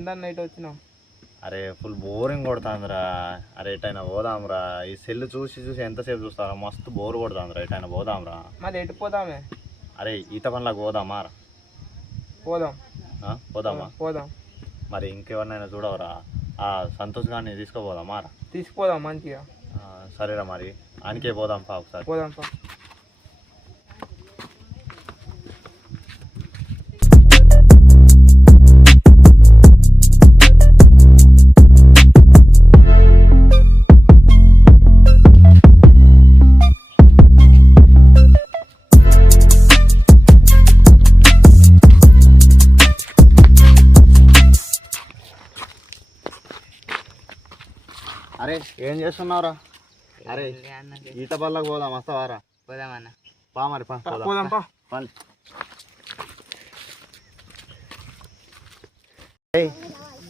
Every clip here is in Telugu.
ఏందన్న ఇటు వచ్చినావు? అరే ఫుల్ బోరింగ్ కొడుతుందిరా. అరే ఎటైనా పోదాంరా. ఈ సెల్ చూసి చూసి ఎంతసేపు చూస్తారా, మస్తు బోర్ కొడుతుందిరా. ఎటైనా పోదాంరా. మరి ఎటు పోదామే? అరే ఈత పనులకు పోదామా? పోదాం. పోదామా? పోదాం. మరి ఇంకెవరినైనా చూడవరా? సంతోష్ గారిని తీసుకుపోదామా? తీసుకుపోదాం మంచిగా. సరేరా మరి ఆయనకే పోదాం పా ఒకసారి. పోదాం పా. అరే ఏం చేస్తున్నావురా? అరే ఈత బళ్ళకు పోదాం, వస్తావారా? పోదామన్న. పా మరి పోదాం పా.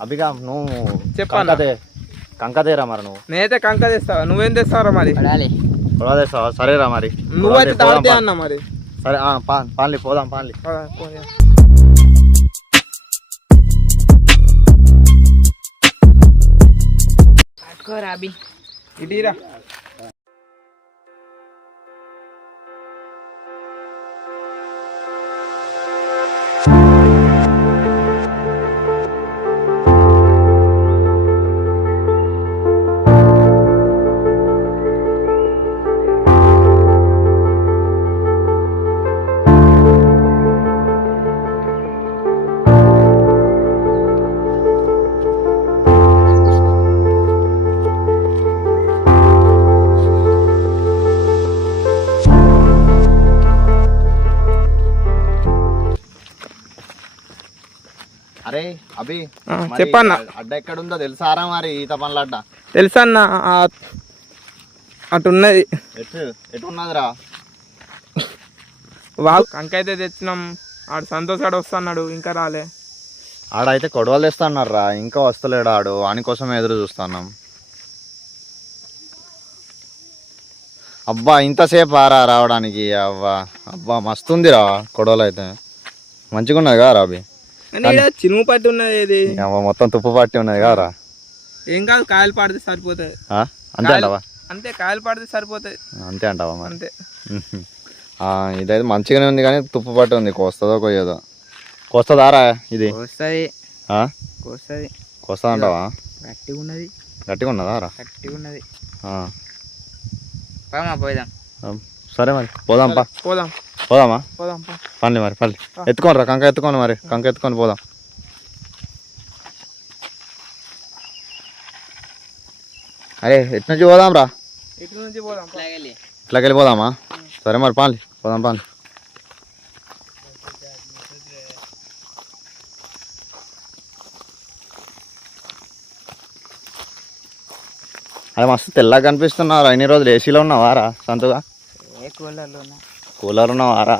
అభిగా నువ్వు చెప్పాలి. కంకదేరా మరి నువ్వు. నేనైతే కంక తెస్తావా? నువ్వేం తెస్తావరా మరి? పొడవ తెస్తావా? సరేరా మరి. నువ్వైతే తాగితే అన్న మరి. సరే పాన్లి పోదాం. పాన్లి రాబి ఇటీరా. అరే అభి చెప్పన్న. అడ్డ ఎక్కడుందో తెలుసారా మరి? ఈత పనుల అడ్డ తెలుసా అన్న? అటున్నది. ఎటు ఉన్నదిరా? వావ్ కంకైతే తెచ్చినాం. ఆడు సంతోష్ ఆడు వస్తున్నాడు, ఇంకా రాలే. ఆడైతే కొడవలు తెస్తాన్నారు రా, ఇంకా వస్తలేడు ఆడు. వాని కోసం ఎదురు చూస్తున్నాం. అబ్బా ఇంతసేపు రావడానికి? అబ్బా మస్తుందిరా కొడవలు అయితే. మంచిగా ఉన్నది కదా రా అభి? చినుము పట్టి ఉన్నది. ఇది మొత్తం తుప్పు పట్టి ఉన్నది కదా? ఏం కాదు, కాయలు పాడితే సరిపోతాయి. అంతే అంటావా? అంతే, కాయలు పాడితే సరిపోతాయి. అంతే అంటావా మరి? అంతే. ఇదైతే మంచిగానే ఉంది కానీ తుప్పు పట్టి ఉంది. కోస్తుందో కొయ్యదో? కోస్తుందారా ఇది? కోస్తా అంటావా? గట్టిగా ఉన్నది. గట్టిగా ఉన్నదా రా? గట్టిగా ఉన్నది. పోదాం. సరే మరి పోదాం పా. పోదామా? పల్లి మరి పల్లి ఎత్తుకోని రా. కంక ఎత్తుకోని మరి. కంక ఎత్తుకొని పోదాం. అరే ఎటు నుంచి పోదాం రా? ఇట్లాకెళ్ళి పోదామా? సరే మరి పాలి పోదాం. పాలి అది మస్తు తెల్లగా కనిపిస్తున్నారా? ఇన్ని రోజులు ఏసీలో ఉన్నావారా సంతుగా? కూలర్ ఉన్నావారా?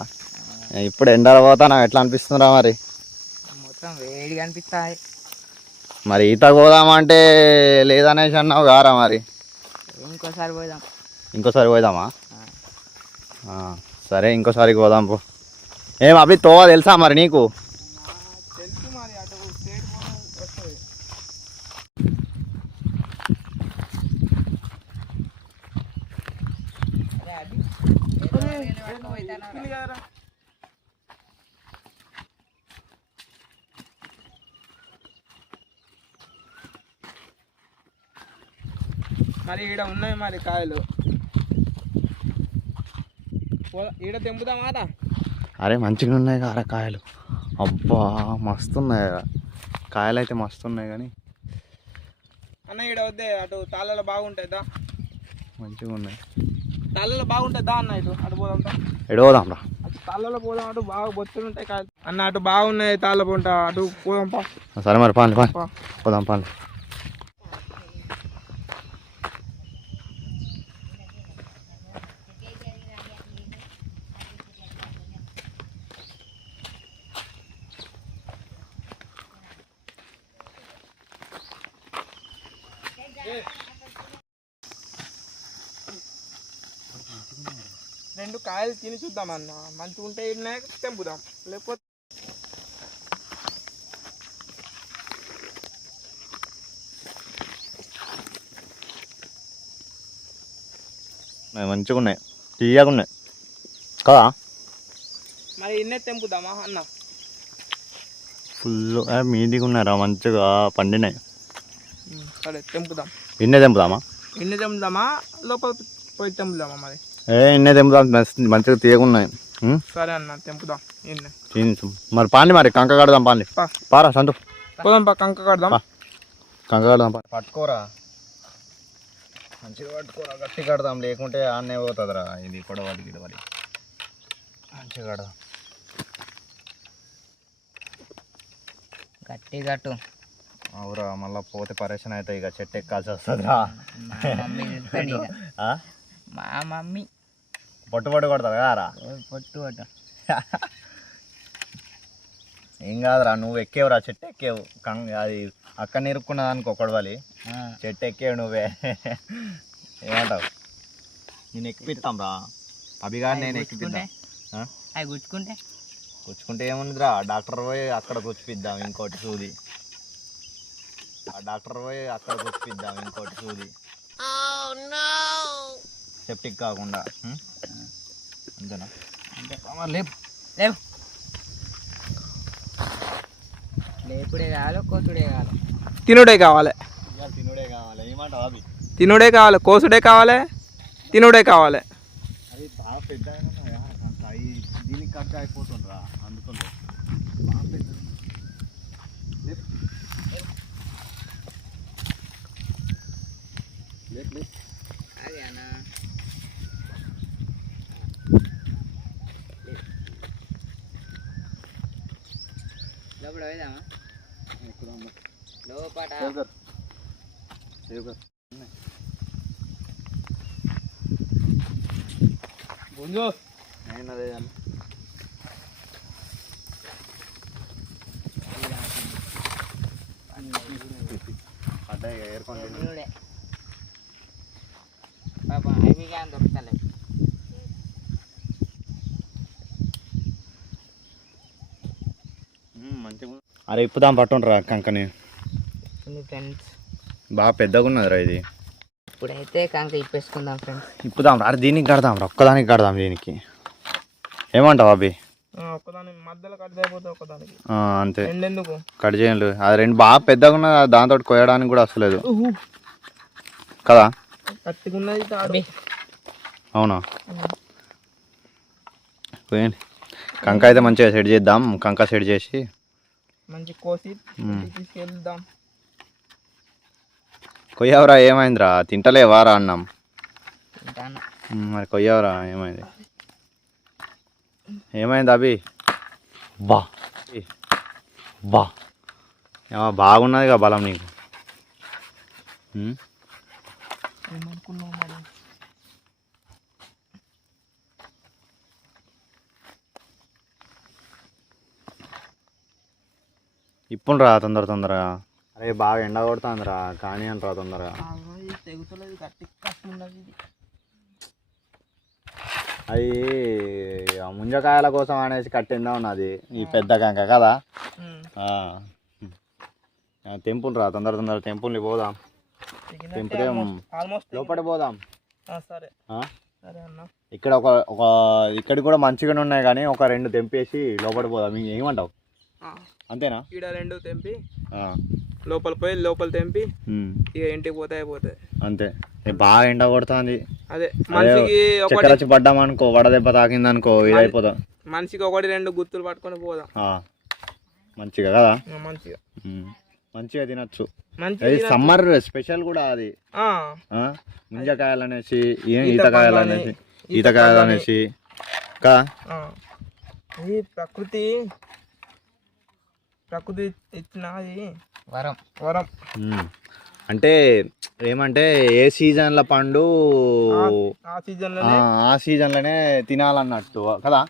ఇప్పుడు ఎండలు పోతానా ఎట్లా అనిపిస్తుందిరా మరి? మొత్తం వేడిగా అనిపిస్తాయి. మరి ఈత పోదామంటే లేదనేసి అన్నావు కారా మరి? ఇంకోసారి పోదామా? సరే ఇంకోసారి పోదాం పో. ఏం అవి తోవ తెలుసా మరి నీకు? మరి ఈడ ఉన్నాయి మరి కాయలు. ఈడ తెంపుదామా? అరే మంచిగా ఉన్నాయి కదా కాయలు. అబ్బా మస్తున్నాయి కాయలు అయితే మస్తున్నాయి. కానీ అన్న ఈడ వద్దే, అటు తాళ్ళలో బాగుంటుందా? మంచిగా ఉన్నాయి తాళ్ళలో బాగుంటుందా అన్న? ఇటు అటు పోదాం. ఎటు పోదాం రా? అటు తాళ్ళలో పోదాం. అటు బాగా బొత్తులు ఉంటాయి కాయలు అన్న. అటు బాగున్నాయి తాళ్ళ పొంట, అటు పోదాం పా. సరే మరి పాలి పోదాం. పాలి రెండు కాయలు తిని చూద్దాం అన్న. మంచిగా ఉంటే తెంపుదాం, లేకపోతే మంచిగా ఉన్నాయి, తీయగా ఉన్నాయి కదా. మరి ఇన్నే తెంపుదామా అన్న? ఫుల్ మీదిగా ఉన్నారా, మంచిగా పండినాయి. సరే తెంపుదాం. ఇన్నే తెంపుదామా? ఇన్ని తెంపుదామా లోపల పోయి తెంపుదామా మరి? ఇన్నే తెంపుదాం, మంచిగా తీయగా ఉన్నాయి. సరే అన్న తెంపుదాం ఇన్నే. మరి పాండి, మరి కంక కడదాం పాండి. పారా సంతు, పోదాం పా, కంక కడదాం. కంక కడదాం. పట్టుకోరా, మంచిగా పట్టుకోరా, గట్టి కడదాం, లేకుంటే ఆన్నే పోతుందిరా ఇది పొడవాలి గిడవాలి. మంచిగా కడదాం. గట్టి కట్టు. అవురా, మళ్ళీ పోతే పరేషన్ అవుతాయి, ఇక చెట్టు ఎక్కాల్సి వస్తుందిరా. మా మమ్మీ పొట్టు కొడతారు కదరా. పొట్టు పట్టు. ఏం కాదురా, నువ్వు ఎక్కేవురా, చెట్టు ఎక్కేవు. అది అక్కడ నిరుక్కున్నది అనుకో కొడవాలి, చెట్టు ఎక్కేవు నువ్వే. ఏమంటావు? నేను ఎక్కిపిస్తాం రా అభిగా, నేను ఎక్కిపిద్దాం. అవి గుచ్చుకుంటే కూర్చుకుంటే ఏముందిరా, డాక్టర్ పోయి అక్కడ కూర్చిపిద్దాం ఇంకోటి సూది. డాక్టర్ పోయి అక్కడ కూర్చిపిద్దాం ఇంకోటి సూది, సెప్టిక్ కాకుండా. అంతేనా? లేపు లేవు. లేపుడే కావాలి, కోతుడే కావాలి. తినుడే కావాలి. తినుడే కావాలి. ఏమంటావు అభి? తినుడే కావాలి, కోసుడే కావాలి, తినుడే కావాలి. అది బాగా పెద్ద దీనికి ఖర్చు అయిపోతుండ్రా, అందుకుంది బాగా పెద్ద. అది అన్న లోపల పోదామా? లోపల గుంజు అయినదే అడ్డా ఏర్కొని తినుడే. పాపం అవి కానీ దొరుకుతలే. మంచిగా. అరే ఇప్పుదాం, పట్టుండ్రా కంకని. ఫ్రెండ్స్ బాగా పెద్దగా ఉన్నదిరా ఇది. ఇప్పుడైతే కంక ఇప్పేసుకుందాం ఫ్రెండ్స్. ఇప్పుదాం రా, దీనికి కడదాం రా, ఒక్కదానికి కడదాం దీనికి. ఏమంటావు అభి? ఒక్కదాని మధ్యలో కట్ అయిపోతే ఒక్కదానికి అంతే. ఎందుకు కట్ చేయండి, అది రెండు బాగా పెద్దగా ఉన్నది, దాంతో కోయడానికి కూడా వస్తలేదు కదా. కత్తికున్నది. అవునా? పోయండి. కంక అయితే మంచిగా సెట్ చేద్దాం, కంక సెట్ చేసి మంచి కోసి తీసుకెళ్దాం. కొయ్యవరా, ఏమైందిరా? తింటలేవారా అన్నం? తింటాను. మరి కొయ్యవరా, ఏమైంది? ఏమైంది అభి? బా బా బాగున్నది కదా బలం నీకు. ఏమనుకున్నావు మరి? ఇప్పుడు రా తొందరగా. అరే బాగా ఎండ కొడుతుందిరా, కానీ అని రా తొందరగా. తెగుతలేదు, గట్టి కట్టి ఉన్నది ఇది. అది ముంజకాయల కోసం అనేసి కట్టిందా ఉన్నది ఈ పెద్ద కంక కదా. టెంపుల్ రా, తొందర టెంపుల్ని పోదాం. టెంపుల్ లోపలికి పోదాం. సరే సరే అన్న. ఇక్కడ ఒక ఇక్కడ కూడా మంచిగానే ఉన్నాయి, కానీ ఒక రెండు తెంపేసి లోపలికి పోదాం. ఏమంటావు? అంతేనా? ఇక్కడ రెండు తెంపి లోపల తెంపి ఇక ఇంటికి పోతే అయిపోతాయి. అంతే. బాగా ఎండ కొడుతుంది. అదే మనిషికి చక్కరచ్చి పడ్డామనుకో, వడదెబ్బ తాకిందనుకో, ఇది అయిపోతాం. మనిషికి ఒకటి రెండు గుత్తులు పట్టుకొని పోదాం. మంచిగా కదా, మంచిగా తినచ్చు. అది సమ్మర్ స్పెషల్ కూడా అది. ముంజకాయలు అనేసి, ఈతకాయలు అనేసి కదా. ఇది ప్రకృతి ఇచ్చిన వరం. అంటే ఏమంటే ఏ సీజన్ల పండు ఆ సీజన్లోనే తినాలన్నట్టు కదా.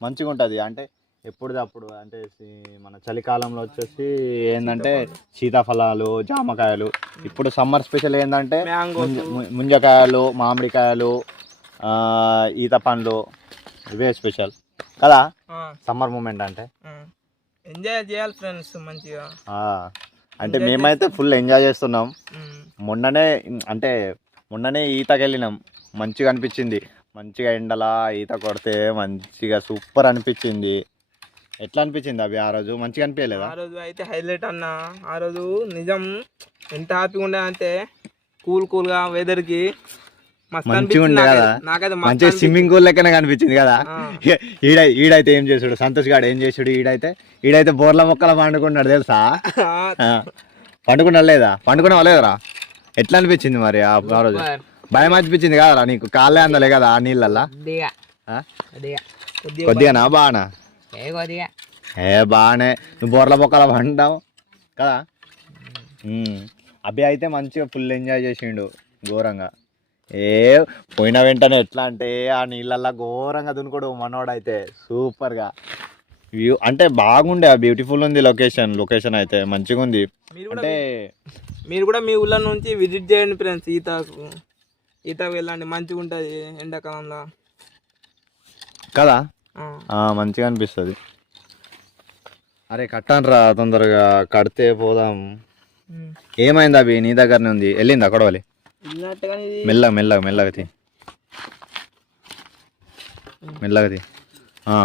మంచిగా ఉంటుంది. అంటే ఎప్పుడుదప్పుడు, అంటే మన చలికాలంలో వచ్చేసి ఏంటంటే సీతాఫలాలు, జామకాయలు. ఇప్పుడు సమ్మర్ స్పెషల్ ఏంటంటే ముంజకాయలు, మామిడికాయలు, ఈత పండ్లు, ఇవే స్పెషల్ కదా సమ్మర్ మూమెంట్ అంటే. ఎంజాయ్ చేయాలి ఫ్రెండ్స్ మంచిగా. అంటే మేమైతే ఫుల్ ఎంజాయ్ చేస్తున్నాం. మొన్ననే అంటే మొన్ననే ఈతకి వెళ్ళినాం, మంచిగా అనిపించింది. మంచిగా ఎండలా ఈత కొడితే మంచిగా సూపర్ అనిపించింది. ఎట్లా అనిపించింది అవి ఆ రోజు? మంచిగా అనిపించలేదా? ఆ రోజు అయితే హైలైట్ అన్న. ఆ రోజు నిజం ఎంత హ్యాపీగా ఉండే అంటే కూల్గా వెదర్కి మస్తు మంచిగా అనిపించింది ఉండే కదా, నాకైతే మస్తు మంచిగా స్విమ్మింగ్ పూల్ లెక్కనే కనిపించింది కదా. ఆ. ఈడైతే ఏం చేసుడు, సంతోష్ గాడు ఏం చేసుడు, ఈడైతే బోర్ల మొక్కల పండుకున్నాడు తెలుసా. పండుకున్నాడు లేదా? పండుకున్నావా లేదురా? ఎట్లా అనిపించింది మరి ఆ రోజు? భయం అనిపించింది కదరా నీకు? కాళ్ళే అందలే కదా ఆ నీళ్ళల్లా? కొద్దిగా ఆ? కొద్దిగా కొద్దిగానా బానా? కొద్దిగా బాగానే నువ్వు బోర్ల మొక్కల పండావు కదా. అభి అయితే మంచిగా ఫుల్ ఎంజాయ్ చేసిండు ఘోరంగా. పోయిన వెంటనే ఎట్లా అంటే ఆ నీళ్ళల్లా ఘోరంగా దునుకోడు మనోడైతే సూపర్గా. వ్యూ అంటే బాగుండే, బ్యూటిఫుల్ ఉంది లొకేషన్ అయితే మంచిగా ఉంది. మీరు కూడా మీ ఊళ్ళో నుంచి విజిట్ చేయండి ఫ్రెండ్స్. ఈతకు వెళ్ళండి, మంచిగా ఉంటుంది ఎండాకాలంలో కదా. మంచిగా అనిపిస్తుంది. అరే కట్టాను రా తొందరగా, కడితే పోదాం. ఏమైంది అభి? నీ దగ్గరనే ఉంది, వెళ్ళిందా కొడవలి? మెల్లగా తీ.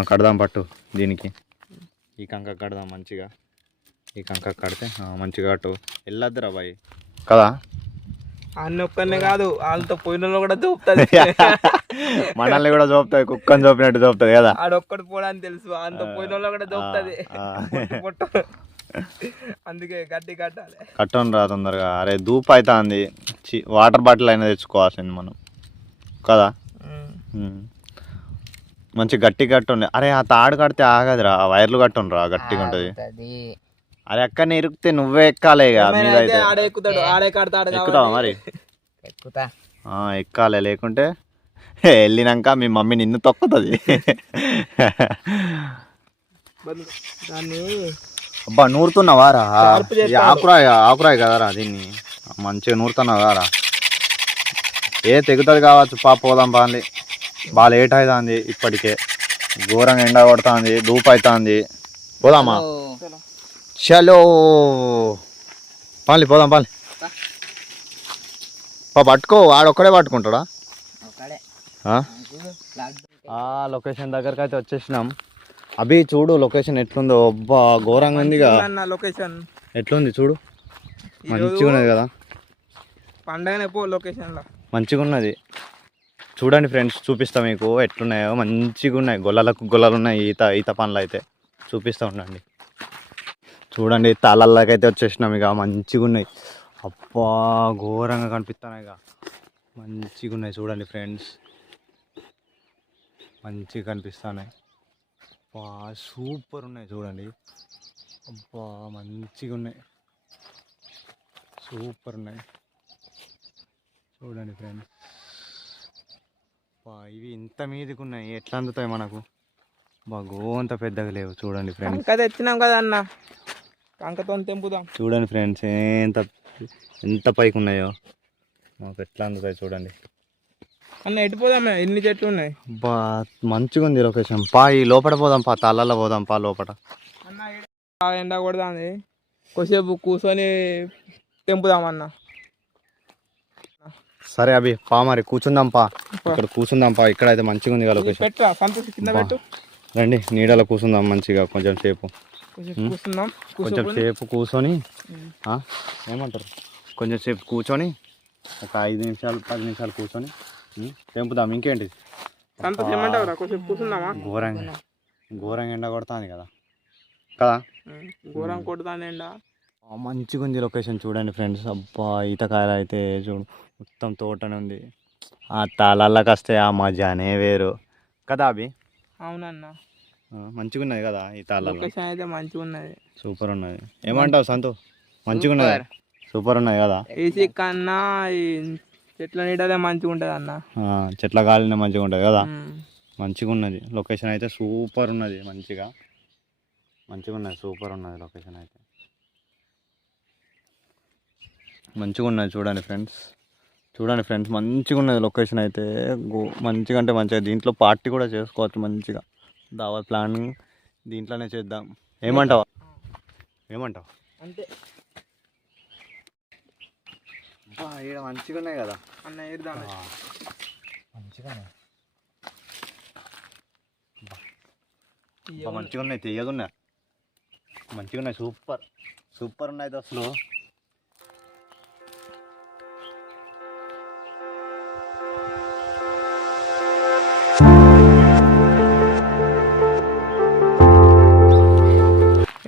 కడదాం పట్టు దీనికి. ఈ కంక కడదాం మంచిగా. ఈ కంక కడితే మంచిగా కట్టు. వెళ్ళొద్దురా బాయ్ కదా. అన్న ఒక్కనే కాదు, వాళ్ళతో పోయిన కూడా దోపుతుంది. మనల్ని కూడా దోపుతుంది, కుక్కని దోపినట్టు దోపుతుంది కదా. ఆడొక్కడు పోవడానికి తెలుసు, వాళ్ళతో పోయిన కూడా దోపుతుంది. అందుకే గట్టి కట్టాలి. కట్టను రా తొందరగా. అరే ధూపు అవుతుంది, వాటర్ బాటిల్ అయినా తెచ్చుకోవాల్సింది మనం కదా. మంచి గట్టి కట్టుండే. అరే ఆ తాడు కడితే ఆగదురా, వైర్లు కట్టుండ్రా గట్టిగా ఉంటుంది. అరే అక్కడనే ఇరికితే నువ్వే ఎక్కాలి ఇక. మీదైతే ఎక్కుతావా మరి? ఎక్కాలి, లేకుంటే వెళ్ళినాక మీ మమ్మీ నిన్ను తొక్కుతుంది. అబ్బా నూరుతున్నావారా? ఆకురాయి కదరా, దీన్ని మంచిగా నూరుతున్నావు కదరా. తెగుతుంది కావచ్చు. పోదాం బాగా. బాగా లేట్ అవుతుంది ఇప్పటికే, ఘోరంగా ఎండ కొడుతుంది, ధూపు అవుతుంది. పోదామా? చలో పోదాం. పట్టుకో, ఆడొక్కడే పట్టుకుంటాడా? లొకేషన్ దగ్గరకు అయితే వచ్చేసినాం. అభి చూడు లొకేషన్ ఎట్లుందో. అబ్బా ఘోరంగా ఉందిగా లొకేషన్. ఎట్లుంది చూడు, మంచిగా ఉన్నది కదా. పండగనే పో లొకేషన్లో మంచిగా ఉన్నది. చూడండి ఫ్రెండ్స్, చూపిస్తా మీకు ఎట్లున్నాయో. మంచిగా ఉన్నాయి, గొల్లలు ఉన్నాయి. ఈత పనులు అయితే చూపిస్తూ ఉండండి. చూడండి తాళాలకైతే వచ్చేసినాం ఇక. మంచిగా ఉన్నాయి. అబ్బా ఘోరంగా కనిపిస్తున్నాయి ఇక, మంచిగా ఉన్నాయి. చూడండి ఫ్రెండ్స్, మంచిగా కనిపిస్తున్నాయి. అబ్బా సూపర్ ఉన్నాయి చూడండి. అబ్బా మంచిగా ఉన్నాయి, సూపర్ ఉన్నాయి. చూడండి ఫ్రెండ్స్, ఇవి ఇంత మీదకి ఉన్నాయి, ఎట్లా అందుతాయి మనకు? గోంత పెద్దగా లేవు. చూడండి ఫ్రెండ్స్, కంక తెచ్చినాం కదా అన్న, కంకతో తెంపుదాం. చూడండి ఫ్రెండ్స్ ఎంత పైకి ఉన్నాయో, మాకు ఎట్లా అందుతాయి చూడండి. అన్న ఎట్టిపోదాం, ఎన్ని చెట్లు ఉన్నాయి. మంచిగా ఉంది లొకేషన్. ఈ లోపల పోదాం, తాళ్ళల్లో పోదాం లోపల. అన్న ఎండ కొడుతుంది, కొద్దిసేపు కూర్చొని తెంపుదామన్న. సరే అభి మరి కూర్చుందాం ఇక్కడ కూర్చుందాం ఇక్కడైతే మంచిగా ఉంది కదా లొకేషన్. పెట్టరా సంతోష్, కింద పెట్టు. రండి నీడలో కూర్చుందాం మంచిగా కొంచెం సేపు. కొంచెం సేపు కూర్చొని ఏమంటారు, కొంచెం సేపు కూర్చొని ఒక 5 నిమిషాలు 10 నిమిషాలు కూర్చొని తెంపుదాం. ఇంకేంటి సంతోష్ ఏమంటావురా, కొంచెం కూర్చుందామా? ఘోరంగా ఎండ కొడుతుంది కదా. ఘోరంగా కొడుతుంది ఎండ. మంచిగా ఉంది లొకేషన్. చూడండి ఫ్రెండ్స్, అబ్బా ఈతకాయలు అయితే చూడు మొత్తం తోటనే ఉంది. ఆ తాళాలకు వస్తే ఆ మజానే వేరు కదా అభి. అవునన్న, మంచిగా ఉన్నది కదా ఈ తాళాలు. లొకేషన్ అయితే మంచిగా ఉన్నది, సూపర్ ఉన్నది. ఏమంటావు సంతు? మంచిగా ఉన్నది, సూపర్ ఉన్నది కదా. ఏసీ కన్నా ఈ చెట్ల నీడదే మంచిగా ఉంటుంది అన్న. చెట్ల గాలినే మంచిగా ఉంటుంది కదా. మంచిగా ఉన్నది లొకేషన్ అయితే, సూపర్ ఉన్నది. మంచిగా ఉన్నది, సూపర్ ఉన్నది లొకేషన్ అయితే, మంచిగా ఉన్నది. చూడండి ఫ్రెండ్స్ మంచిగా ఉన్నది లొకేషన్ అయితే. మంచిగా అంటే మంచిగా, దీంట్లో పార్టీ కూడా చేసుకోవచ్చు మంచిగా. దావత్ ప్లానింగ్ దీంట్లోనే చేద్దాం. ఏమంటావు? అంతే ఈడ మంచిగా ఉన్నాయి కదా అన్న ఏరుదాం. మంచిగా మంచిగా ఉన్నాయి, తీయగా ఉన్నాయి, మంచిగా ఉన్నాయి, సూపర్ సూపర్ ఉన్నాయి అసలు.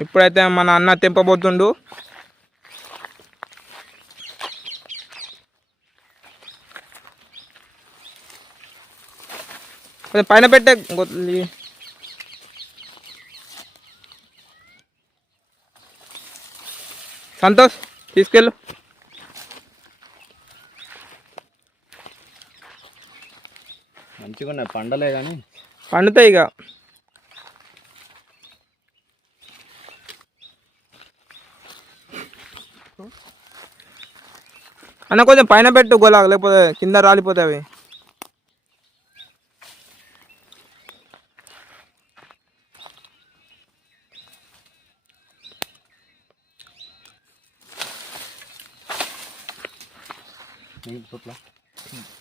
ఇప్పుడైతే మన అన్న తెంపబోతుండు. పైన పెట్టే సంతోష్ తీసుకెళ్ళు. మంచిగా ఉన్నాయి, పండలే కానీ పండుతాయి ఇక. అన్న కొంచెం పైన పెట్టు గోలా, లేకపోతే కింద రాలిపోతాయి అవి.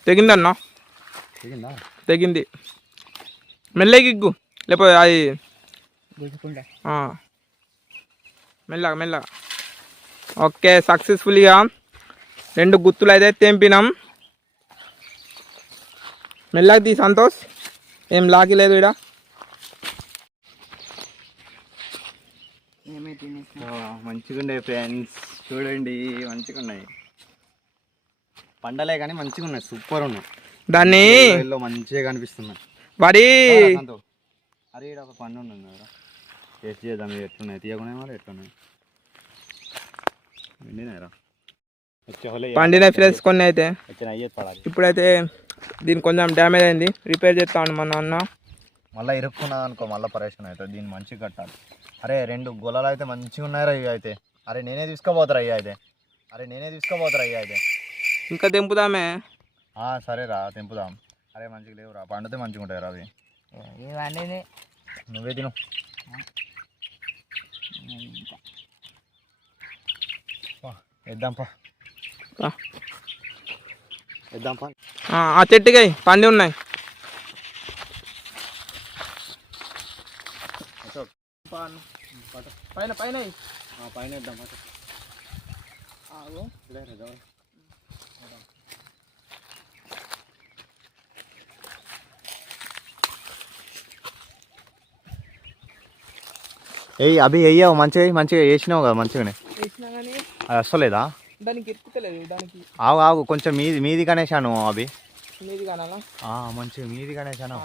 తెగిందన్న, తెగింది. మెల్లగిగ్గు, లేకపోతే అది మెల్లగా మెల్లగా. ఓకే, సక్సెస్ఫుల్గా 2 గుత్తులు అయితే తెంపినాం. మెల్లగా తీ సంతోష్, ఏం లాగి లేదు ఇక్కడ. మంచిగా ఉండే ఫ్రెండ్స్, చూడండి మంచిగా ఉన్నాయి, పండలే కానీ మంచిగా ఉన్నాయి, సూపర్ ఉన్నాయి. దాన్ని మంచిగా కనిపిస్తున్నాయి. వాడి అరే ఇక్కడ ఒక పండు ఉంది కదా, టేస్ట్ చేద్దాం ఎట్లున్నాయి, తీయకునే వాళ్ళు ఎట్లున్నాయి. పండిన ఫ్రెండ్స్ కొన్ని అయితే. పడాలి. ఇప్పుడైతే దీనికి కొంచెం డ్యామేజ్ అయింది, రిపేర్ చేస్తాను మా నాన్న. మళ్ళీ ఇరుక్కున్నా అనుకో, మళ్ళీ పరేషన్ అవుతుంది, దీన్ని మంచిగా కట్టాలి. అరే 2 గొల్లలు అయితే మంచిగా ఉన్నారా ఇవి అయితే. అరే నేనే తీసుకోపోతారా ఇవి అయితే, అయితే. ఇంకా తెంపుదామే. సరేరా తెంపుదాం. అరే మంచిగా లేవురా, పండితే మంచిగా ఉంటాయి రా అవి. నువ్వే తిను. వేద్దాంపా. ఆ చెట్టుకి పండి ఉన్నాయి. పైన పైన పైన వేద్దాం. అవి వేయవు, మంచిగా వేసినావు కదా, మంచిగానే. అది వస్తలేదా? ఆగు కొంచెం మీది కనేసాను అవి. మంచిగా మీది కనేసాను.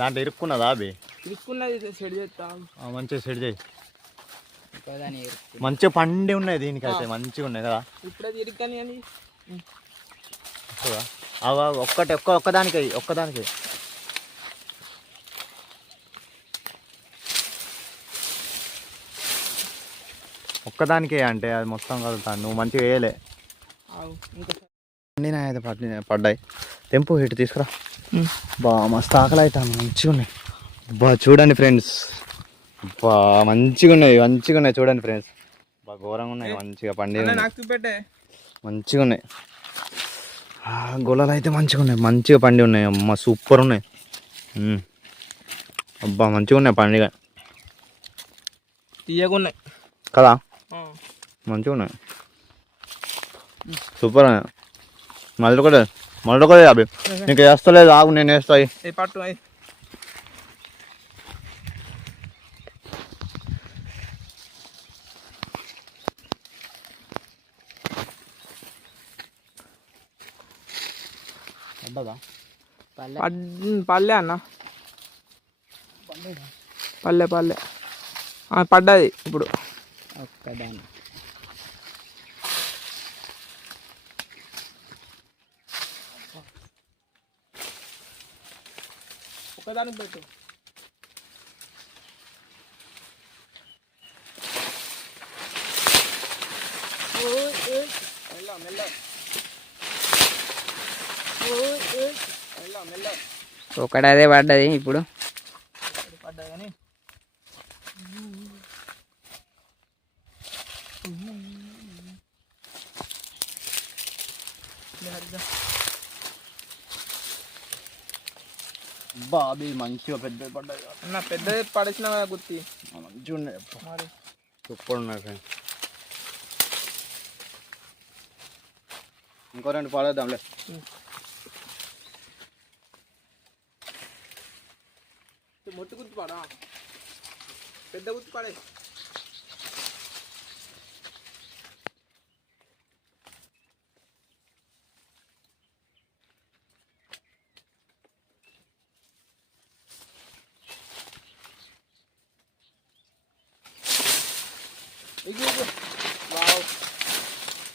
దాంట్లో ఇరుక్కున్నదా అవి? మంచిగా సెట్ చేయి. మంచిగా పండి ఉన్నాయి దీనికైతే, మంచిగా ఉన్నాయి కదా. ఒక్కదానికి ఒక్కదానికే అంటే అది మొత్తం కలుగుతాను. నువ్వు మంచిగా వేయలే. అయితే పడ్డాయి. తెంపు ఇటు తీసుకురా. మస్తు ఆకలి అవుతాను, మంచిగా ఉన్నాయి. చూడండి ఫ్రెండ్స్, మంచిగా ఉన్నాయి చూడండి ఫ్రెండ్స్. ఘోరంగా ఉన్నాయి, మంచిగా పండి మంచిగా ఉన్నాయి. గొల్లలు అయితే మంచిగా ఉన్నాయి, మంచిగా పండి ఉన్నాయి. అమ్మ సూపర్ ఉన్నాయి. మంచిగా ఉన్నాయి, పండుగ తీయగున్నాయి కదా, మంచిగా ఉన్నాయి, సూపర్ ఉన్నాయి. మళ్ళీ కూడా అవి నీకు వేస్తలేదు, ఆగు నేను వేస్తాయి. పట్టు పల్లె అన్న, పల్లె పడ్డది ఇప్పుడు. ఒక్కదాన్ని పెట్టు. ఒకటి అదే పడ్డది ఇప్పుడు. పడ్డది కానీ బాబీ మంచిగా పెద్ద పడ్డాయి అన్న పెద్దది పడేసిన కదా గుత్తి మంచిగా ఉన్నాయి మరి సూపర్ ఉన్నాయి ఫ్రెండ్స్. ఇంకో 2 పడేద్దాంలే. మొట్టు గుర్తు పాడా పెద్ద గుర్తు పాడే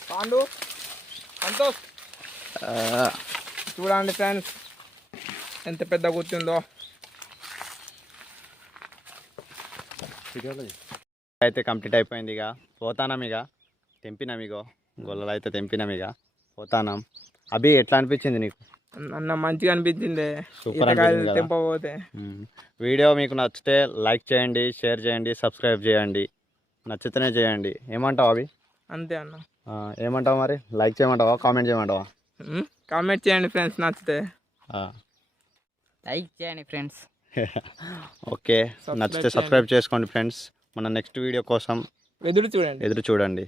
పాండు సంతోష్ చూడండి ఫ్రెండ్స్ ఎంత పెద్ద గుర్తుందో. అయితే కంప్లీట్ అయిపోయింది. ఇక పోతానం, ఇక తెంపినాం. ఇగో గొల్లలు అయితే తెంపినాం. ఇక పోతానం. అభి ఎట్లా అనిపించింది నీకు? అన్న మంచిగా అనిపించింది సూపర్ అనిపించింది కదా? తెంపబోతే. వీడియో మీకు నచ్చితే లైక్ చేయండి, షేర్ చేయండి, సబ్స్క్రైబ్ చేయండి. నచ్చితేనే చేయండి. ఏమంటావు అభి? అంతే అన్న. ఏమంటావు మరి? లైక్ చేయమంటావా, కామెంట్ చేయమంటావా? కామెంట్ చేయండి ఫ్రెండ్స్ నచ్చితే. లైక్ చేయండి ఫ్రెండ్స్. ఓకే, నచ్చితే సబ్స్క్రైబ్ చేసుకోండి ఫ్రెండ్స్. మన నెక్స్ట్ వీడియో కోసం ఎదురు చూడండి. ఎదురు చూడండి.